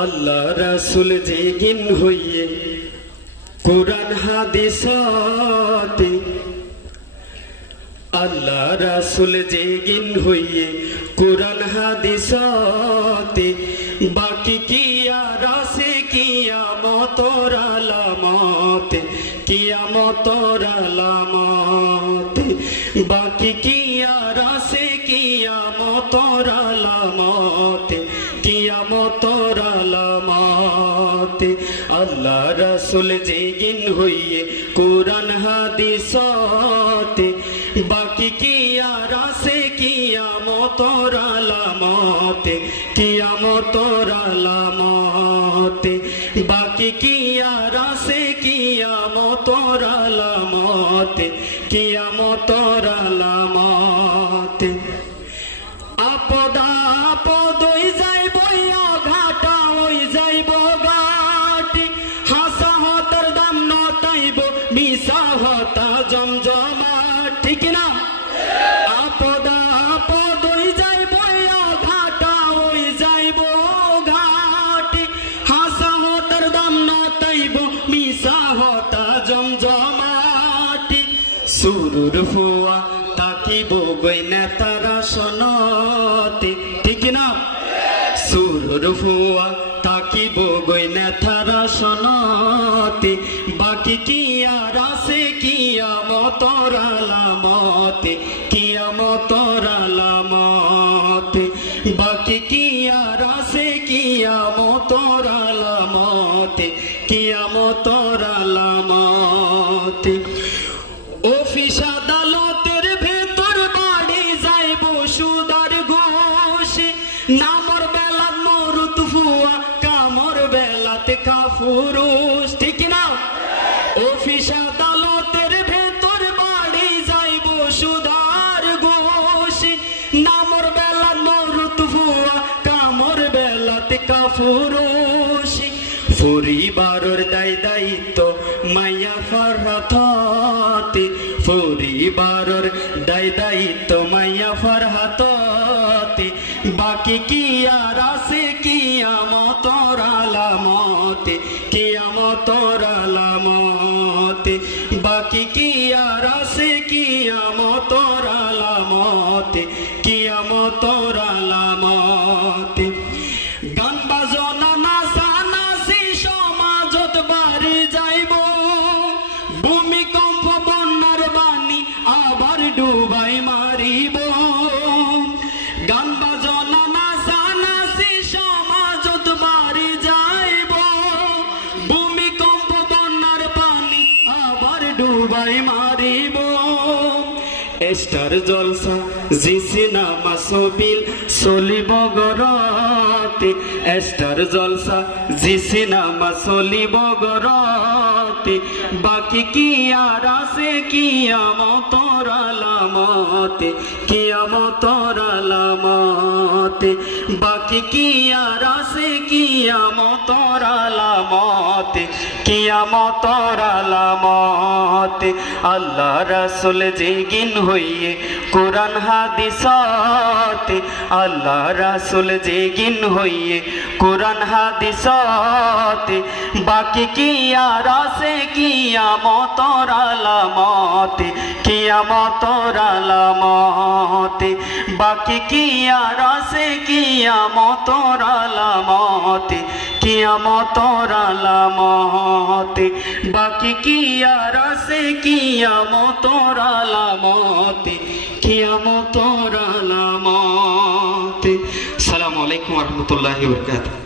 আল্লাহ রাসূল জেগিন হইয়ে কুরআন হাদিসতে আল্লাহ রাসূল জেগিন হইয়ে কুরআন হাদিসতে বাকি কি আর আছে কিয়ামতের আলামত কিয়ামতের আলামত বাকি কি আর আছে কিয়ামতের আলামত কিয়ামতের আলামত আল্লাহ রাসূল জেগিন হইয়ে কুরআন হাদিসতে বাকি কি আর আছে কিয়ামতের আলামত কিয়ামতের আলামত বাকি কি আর আছে কিয়ামতের আলামত কিয়ামতের আলামত আপদা আপদ হই যাইব ঘাটা হই যাইব ঘাটি হাসা হতার দাম নতাইব মিশা হতা জমজমা ঠিক না আপদা আপদ হই যাইব ঘাটা হই যাইব ঘাটি হাসা হতার দাম নতাইব মিশা হতা জমজমাটি সুরুর ফুয়া তাকিব গই নেতারা শোনতে ঠিক না সুরুর ফুয়া তাকিব গই নেতারা শোনতে বাকি কি আর আছে কিয়ামতের আলামত কিয়ামতের আলামত বাকি কি আর আছে কিয়ামতের আলামত কিয়ামতের আলামত অফিস আদালতের ভেতর বাড়ি যাইব সুদার ঘোষ নামর বেলাত মরুত ফুয়া কামর বেলাত কাফুরুষ ঠিক না অফিস আদালতের ভেতর বাড়ি যাইব সুদার ঘোষ নামর বেলাত মরুত ফুয়া কামর বেলাত কাফুরুষ পরিবারের দায় দায়িত্ব মায়া ফরহাতে পরিবারের দায় দায়িত্ব মায়া ফরহাতে বাকি কি আর আছে কিয়ামতের আলামত কিয়ামতের আলামত বাকি কি আর আছে কিয়ামতের আলামত কিয়ামতের আলামত গান বাজনা নাচানাচি সমাজত বাড়ি যাইব ভূমিকম্প বন্যার বাণী আবার ডুবাই মারিব গান বাজনা নাচানাচি সমাজত বাড়ি যাইব ভূমিকম্প বন্যার পানি আবার ডুবাই মারিব স্টার জলসা জি সিনেমা ছবিল চলিব গরতে স্টার জলসা জি সিনেমা চলিব গরতে বাকি কি আর আছে কিয়ামতের আলামত কিয়ামতের আলামত বাকি কি আর আছে কিয়ামতের আলামত কিয়ামতের আলামত আল্লাহ রাসূল জেগিন হইয়ে কুরআন হাদিসতে আল্লাহ রাসূল জেগিন হইয়ে কুরআন হাদিসতে বাকি কি আর আছে কিয়ামতের আলামত কিয়ামতের আলামত বাকি কি আর আছে কিয়ামতের আলামত কিয়ামতের আলামত বাকি কি আর আছে কিয়ামতের আলামত কিয়ামতের আলামত। আসসালামু আলাইকুম ওয়া রাহমাতুল্লাহি ওয়া বারাকাতুহু।